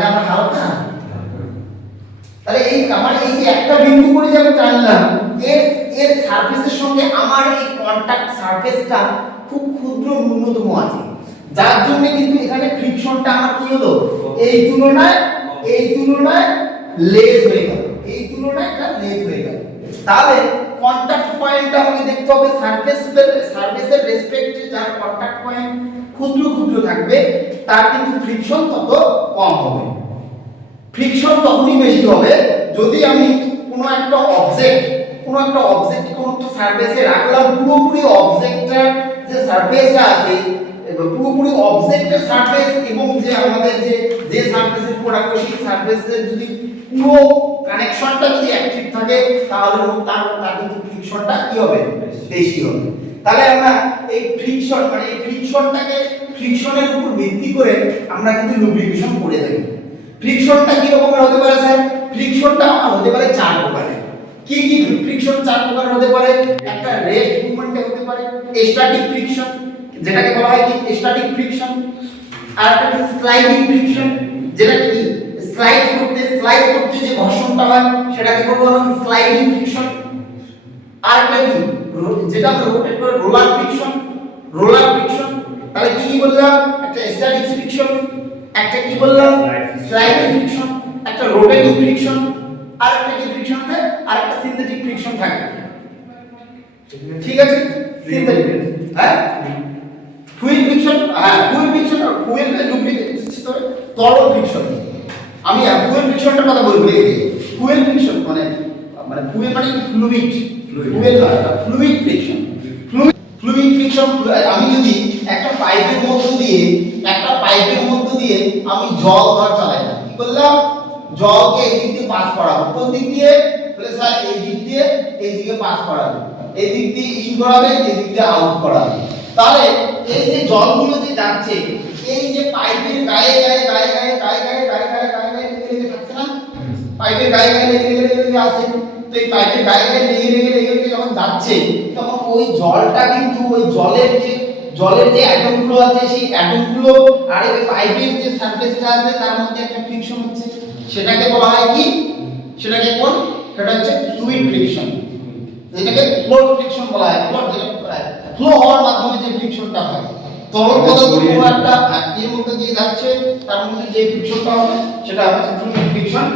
তাহলে আমরা হালকা। তাহলে এই আমার এই যে একটা বিন্দু করে যে আমি টানলাম, এর সারফেসের সঙ্গে আমার এই কন্টাক্ট সারফেসটা খুব ক্ষুদ্র ন্যূনতম আছে, যার জন্য কিন্তু এখানে ফ্রিকশনটা আমার কি হলো, এই তুলনায় লেস হয়ে গেল, এই তুলনায় এটা লেস হয়ে গেল। তাহলে কন্টাক্ট পয়েন্টটা আমাকে দেখতে হবে সারফেসের রেসপেক্টে যার কন্টাক্ট পয়েন্ট ক্ষুদ্র ক্ষুদ্র থাকবে তার কিন্তু ফ্রিকশন তত কম হবে। ফ্রিকশন তখনই বেশি হবে যদি আমি কোনো একটা অবজেক্ট কোনো একটা সারফেসে রাখলাম, পুরোপুরি অবজেক্টটার যে সারফেসটা আছে পুরোপুরি অবজেক্টের সারফেস এবং যে আমাদের যে সারফেসের উপর রাখবো সেই সারফেসের যদি পুরো কানেকশনটা যদি অ্যাক্টিভ থাকে তাহলে তার কিন্তু ফ্রিকশনটা কি হবে, বেশি হবে। তাহলে আমরা এই ফ্রিকশন মানে এই ফ্রিকশনের উপর ভিত্তি করে আমরা কিন্তু লুব্রিকেশন করে থাকি। ফ্রিকশনটা কি রকমের হতে পারে স্যার? ফ্রিকশনটা হতে পারে চার প্রকারের। কি কি ফ্রিকশন চার প্রকার হতে পারে? একটা রেস্ট মুভমেন্টে হতে পারে, স্ট্যাটিক ফ্রিকশন যেটাকে বলা হয় কি স্ট্যাটিক ফ্রিকশন, আর একটা স্লাইডিং ফ্রিকশন যেটা কি স্লাইড করতে যে ঘর্ষণটা হয় সেটাকে বলবো আমরা স্লাইডিং ফ্রিকশন। আর একটা কি যেটা আমরা রোটেট করে রোলার ফ্রিকশন। তাহলে কি বললাম? একটা স্ট্যাটিক ফ্রিকশন, একটা কি বললাম স্লাইডিং ফ্রিকশন, একটা রোটেটিং ফ্রিকশন, আর একটা কি ফ্রিকশন হবে, আর একটা সিনথেটিক ফ্রিকশন থাকে। ঠিক আছে, সিনথেটিক হ্যাঁ ফুয়েল ফ্রিকশন, আর ফুয়েলটা ডুপ্লিকেট তরল ফ্রিকশন। আমি ফুয়েল ফ্রিকশনটার কথা বলবো। ফুয়েল ফ্রিকশন মানে ফুয়েল মানে ফ্লুইড ফ্রিকশন। ফ্লুইড ফ্রিকশন আমি যদি একটা পাইপের মধ্য দিয়ে আমি জল চালাই, কি করলাম? জলকে এই দিক দিয়ে পাস করাবো। কোন দিক দিয়ে? বলে স্যার এই দিক দিয়ে এই দিকে পাস করাবো, এই দিক দিয়ে ইন করাবে, এই দিক দিয়ে আউট করাবে। তাহলে এই যে জলগুলো যে যাচ্ছে এই যে পাইপের গায়ে লেগে থাকছে না, পাইপের গায়ে লেগে আছে। তো এই পাইপের গায়ে লেগে যখন যাচ্ছে তখন ওই জলটা কিন্তু ওই জলের যে অ্যাটমগুলো আছে সেই অ্যাটমগুলো আর এই পাইপের যে সারফেসটা আছে তার মধ্যে একটা ফ্রিকশন হচ্ছে, সেটাকে বলা হয় কি? সেটা হচ্ছে ফ্লুইড ফ্রিকশন, যেটাকে ফ্লো ফ্রিকশন বলা হয়। ফ্লো হওয়ার মাধ্যমে যে ফ্রিকশনটা হয়, তরল পদার্থ কোনো একটা এর মধ্যে দিয়ে যাচ্ছে তার মধ্যে যে ফ্রিকশনটা হবে সেটা হচ্ছে ফ্লুইড ফ্রিকশন।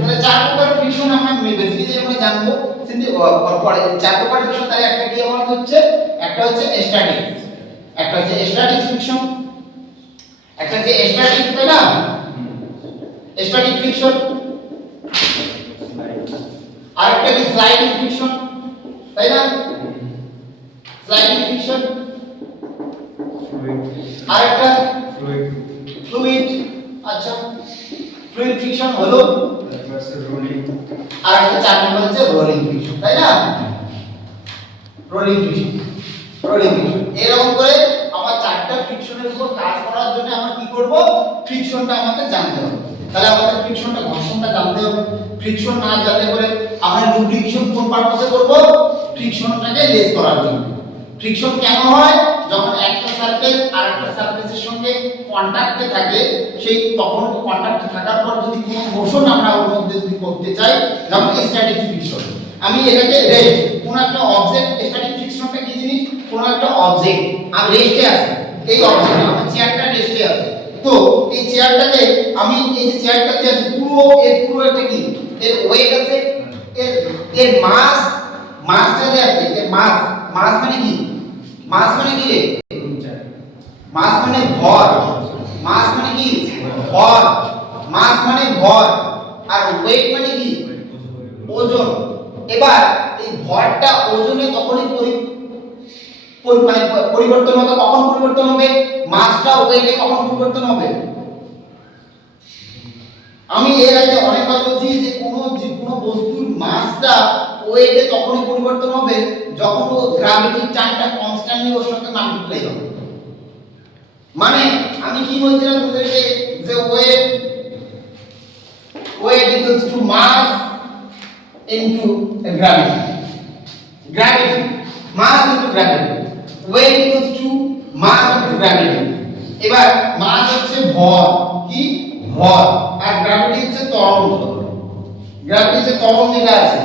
তাহলে চার প্রকার ফ্রিকশন আমরা বেসিক্যালি আমরা জানবো পরে। চার প্রকার ফ্রিকশন তার একটা কি আমার হচ্ছে, একটা হচ্ছে স্ট্যাটিক, একটা হচ্ছে স্ট্যাটিক ফ্রিকশন, একটা হচ্ছে স্ট্যাটিক, তাই না? Static friction. আর একটা কি স্লাইডিং ফ্রিকশন, তাই না? Sliding friction. আর একটা ফ্লুইড। আচ্ছা, ফ্লুইড ফ্রিকশন হলো। আর একটা চার নম্বর হচ্ছে রোলিং ফ্রিকশন, তাই না? Rolling friction. এরকম করে আমার চারটা ফ্রিকশনের উপর কাজ করার জন্য আমরা কি করব? ফ্রিকশনটা আমাদের জানতে হবে। তাহলে আমাদের ফ্রিকশনটা ঘর্ষণটা জানতে হবে। ফ্রিকশন না জানলে পরে আমরা লুব্রিকেশন কোন পারপাসে করব? ফ্রিকশনটাকে লেস করার জন্য। ফ্রিকশন কেন হয়? যখন একটা সারফেস আরেকটা সারফেসের সঙ্গে কন্টাক্টে থাকে, সেই তখন কন্টাক্টে থাকার পর যদি কোনো মোশন আমরা ওর মধ্যে যদি করতে চাই, যেমন স্ট্যাটিক ফ্রিকশন, আমি এটাকে রেস্ট, কোন একটা অবজেক্ট, স্ট্যাটিক ফ্রিকশনটা কি জিনিস? কোন একটা অবজেক্ট আর রেস্টে আছে, এই অবজেক্ট আমার চেয়ারটা রেস্টে আছে, তো এই চেয়ারটাকে আমি এই যে চেয়ারটাতে আছে পুরো একটা কি এর ওয়েট আছে, এর মাসটা যে আছে, এর মাস মানে কি? মাস মানে কি রে? মাস মানে ভর। মাস মানে কি? ভর। মাস মানে ভর আর ওয়েট মানে কি? ওজন। এবার এই ভরটা ওজনে তখনই পরিবর্তন হবে। কখন পরিবর্তন হবে? মাসটা ওয়েটে কখন পরিবর্তন হবে? আমি এর আগে অনেকবার বলছি যে কোনো বস্তুর মাসটা ওয়েটে তখনই পরিবর্তন হবে যখন ও গ্র্যাভিটির টানটা কনস্ট্যান্টলি ওর সাথে মাল্টিপ্লাই হবে। মানে আমি কি বলছিলাম তোদেরকে যে weight equals to mass into gravity. Mass into gravity, weight equals to mass into gravity. এবার মাস হচ্ছে ভর, কি ভর, আর গ্র্যাভিটি হচ্ছে ত্বরণ। গ্র্যাভিটি হচ্ছে ত্বরণ যেটা আছে,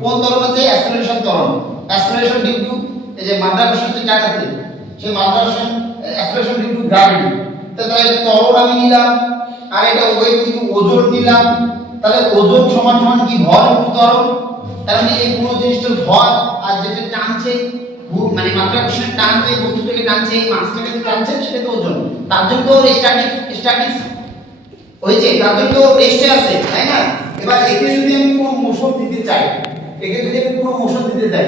কোন ত্বরণ আছে? অ্যাক্সেলারেশন ত্বরণ। অ্যাক্সেলারেশন ডিউ টু এই যে মাধ্যাকর্ষণ যে চাপ আছে, সেই মাধ্যাকর্ষণ অ্যাক্সেলারেশন ডিউ টু গ্র্যাভিটি। তাহলে ত্বরণ আমি নিলাম, আর এটা ওয়েট থেকে ওজন নিলাম, তাহলে ওজন সমান সমান কি? ভর ইনটু ত্বরণ। তার মানে এই পুরো জিনিসটার ভর, আর যেটা টানছে মানে মাধ্যাকর্ষণ টানছে, বস্তুটাকে টানছে, এই মাসটাকে টানছে, সেটা তো ওজন। তার জন্য তো স্ট্যাটিক্স হয়েছে, তার জন্য তো রেস্টে আছে, তাই না? এবার একে যদি আমি কোনো মোশন দিতে চাই,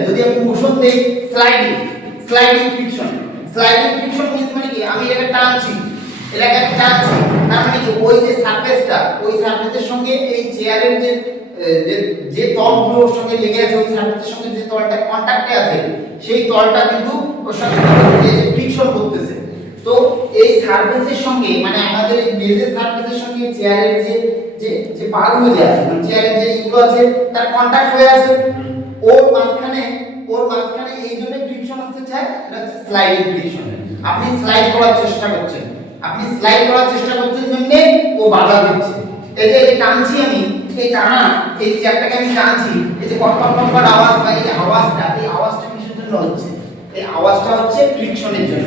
যদি আমি মোশন দেই, স্লাইডিং ফ্রিকশন মিন্স মানে কি? আমি এটাকে টানছি, তার মানে কি? ওই যে সারফেসটা, ওই সারফেসের সঙ্গে এই চেয়ারের যে তলগুলোর সঙ্গে লেগে আছে, ওই সারফেসের সঙ্গে যে তলটা কন্টাক্টে আছে, সেই তলটা কিন্তু ওর সঙ্গে ফ্রিকশন করতেছে। তো এই সারফেসের সঙ্গে মানে আমাদের এই মেজের সারফেসের সঙ্গে চেয়ারের যে পাগুলো যে আছে, মানে চেয়ারের যে এগুলো আছে, তার কন্টাক্ট হয়ে আছে, ওর মাঝখানে এই জন্য ফ্রিকশন হচ্ছে, এটা হচ্ছে স্লাইডিং ফ্রিকশন। আপনি স্লাইড করার চেষ্টা করছেন জন্য ও বাধা দিচ্ছে। এই যে টানছি আমি, এই টানা, এই চেয়ারটাকে আমি টানছি, এই যে কটকট আওয়াজ বা এই আওয়াজটা কিসের জন্য হচ্ছে? এই আওয়াজটা হচ্ছে ফ্রিকশনের জন্য।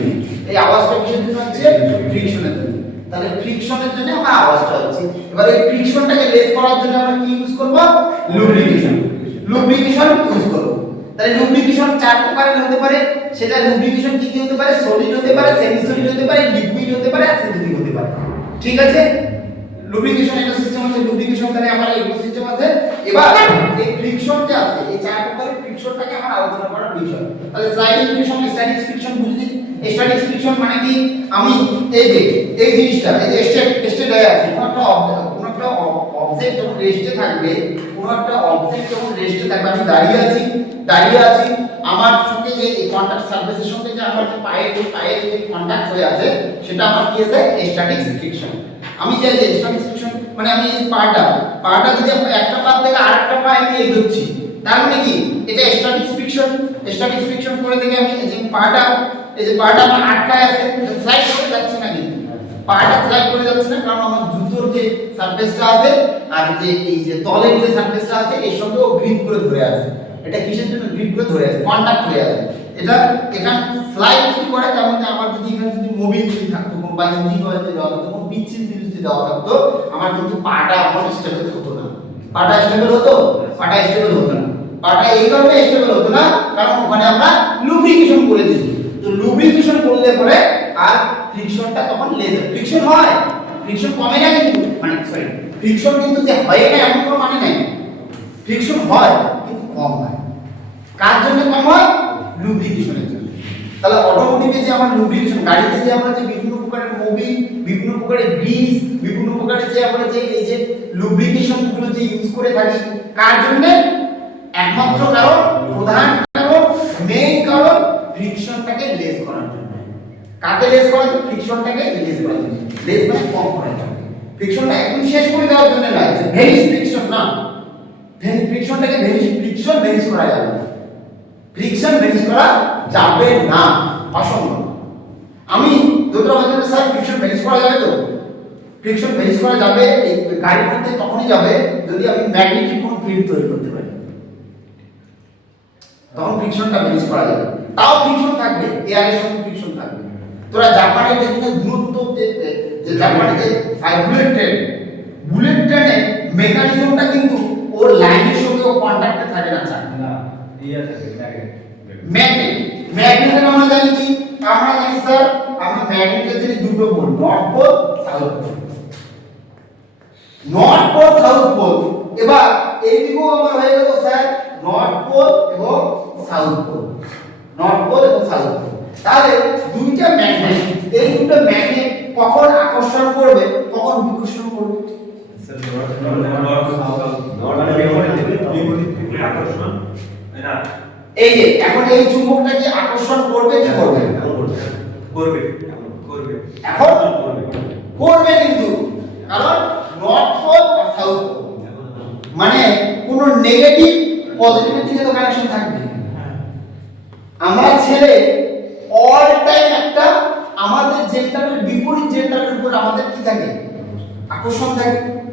তাহলে ফ্রিকশনের জন্য আমার আওয়াজটা হচ্ছে। এবার এই ফ্রিকশনটাকে লেস করার জন্য আমরা কি ইউজ করব? লুব্রিকেশন ইউজ করব। তাহলে লুব্রিকেশন চার প্রকারের হতে পারে। সেটা লুব্রিকেশন কি হতে পারে? সলিড হতে পারে, সেমি সলিড হতে পারে, লিকুইড হতে পারে, অ্যাসিডিক হতে পারে। ঠিক আছে? লুব্রিকেশন একটা সিস্টেম আছে, লুব্রিকেশন তাহলে আমার এই সিস্টেম আছে। এবার এই ফ্রিকশন যে আছে, এই চার প্রকারের ফ্রিকশনটাকে আমরা আলোচনা করার বিষয়। তাহলে স্লাইডিং ফ্রিকশন, স্ট্যাটিক ফ্রিকশন বুঝলি? স্ট্যাটিক ফ্রিকশন মানে কি? আমি এই জিনিসটা, এই যে স্টেট হয়ে আছে, কোন একটা অবজেক্ট যখন রেস্টে থাকবে, আমি দাঁড়িয়ে আছি, আমার সঙ্গে যে এই কন্টাক্ট সারফেসের সঙ্গে যে আমার যে পায়ের যে কন্টাক্ট হয়ে আছে, সেটা আমার কি আছে? Static friction. আমি যে স্ট্যাটিক ফ্রিকশন মানে আমি এই পাটা যদি একটা পা থেকে আরেকটা পা আমি এগোচ্ছি, তার মানে কি? এটা স্ট্যাটিক ফ্রিকশন করে থেকে আমি এই যে পাটা আমার আটকায় আছে, স্লাইড করে যাচ্ছে না, কিন্তু পাটা স্লাইড করে যাচ্ছে না, কারণ আমার জুতোর যে সারফেসটা আছে আর এই যে তলের যে সারফেসটা আছে, এর সঙ্গে ও গ্রিপ করে ধরে আছে। এটা কিসের জন্য গ্রিপ করে ধরে আছে? কন্টাক্ট হয়ে আছে। এটা এখানে স্লাইড কি করে? তার মধ্যে আমার যদি এখানে যদি মোবিল থাকতো, বা ইঞ্জিন অয়েল দেওয়া থাকতো, কোনো পিচ্ছিল জিনিস দেওয়া থাকতো, আমার কিন্তু পাটা আমার স্টেবল হতো না। পাটা স্টেবল হতো না। পাটা এই কারণে স্টেবল হতো না, কারণ ওখানে আমরা লুব্রিকেশন করে দিয়েছি। তো লুব্রিকেশন করলে পরে আর ফ্রিকশনটা তখন লেজার ফ্রিকশন হয়, ফ্রিকশন কমে না, কিন্তু মানে ফ্রিকশন কিন্তু যে হয় না এমন কোনো মানে নাই। ফ্রিকশন হয় কিন্তু কম হয়। কার জন্য কম হয়? লুব্রিকেশনের জন্য। তাহলে অটোমোটিভে যে আমরা লুব্রিকেশন, গাড়িতে যে আমরা যে বিভিন্ন প্রকারের মোবিল, বিভিন্ন প্রকারের গ্রিস, বিভিন্ন প্রকারের যে আমরা যে এই যে লুব্রিকেশন গুলো যে ইউজ করে থাকি, কার জন্য? একমাত্র কারণ, প্রধান কারণ, মেইন কারণ ফ্রিকশনটাকে লেস করার জন্য। কাকে লেস করার জন্য? ফ্রিকশনটাকে লেস করার জন্য। লেস মানে কম করার জন্য। ফ্রিকশনটা একদম শেষ করে দেওয়ার জন্য না, ভেনিশ ফ্রিকশন না। ফ্রিকশনটাকে ভেনিশ করা যাবে না। ফ্রিকশন ভেনিশ করা যাবে না, অসম্ভব। আমি দুটো বলতে স্যার ফ্রিকশন ভেনিশ করা যাবে তো? ফ্রিকশন ভেনিশ করা যাবে এই গাড়ির মধ্যে তখনই যাবে যদি আমি ম্যাগনেটিক কোনো ফিল্ড তৈরি করতে পারি, তখন ফ্রিকশনটা ভেনিশ করা যাবে। তাও ফ্রিকশন থাকবে, এয়ারের সঙ্গে ফ্রিকশন থাকবে। তোরা জাপানের যে দূরত্ব যে জাপানের যে বুলেট ট্রেনের মেকানিজমটা কিন্তু ওর লাইনের সঙ্গে ও কন্টাক্টে থাকে না, চায় না, ইয়া থাকে ম্যাগনেটের আমরা জানি কি? আমরা জানি স্যার, আমরা ম্যাগনেটের যে দুটো পোল, নর্থ পোল, সাউথ পোল। এবার এইদিকেও আমার হয়ে গেল স্যার নর্থ পোল এবং সাউথ পোল। তাহলে দুইটা ম্যাগনেট, এই দুটো ম্যাগনেট কখন আকর্ষণ করবে, কখন বিকর্ষণ করবে? স্যার আকর্ষণ, তাই না? এই যে এখন এই চুম্বকটা কি আকর্ষণ করবে কি করবে? এখন করবে, কিন্তু কারণ নর্থ পোল আর সাউথ পোল মানে কোনো নেগেটিভ পজিটিভের দিকে তো কানেকশন থাকবে। আমরা ছেলে অল টাইম একটা আমাদের জেন্ডারের বিপরীত জেন্ডারের উপর আমাদের কি থাকে? আকর্ষণ থাকে।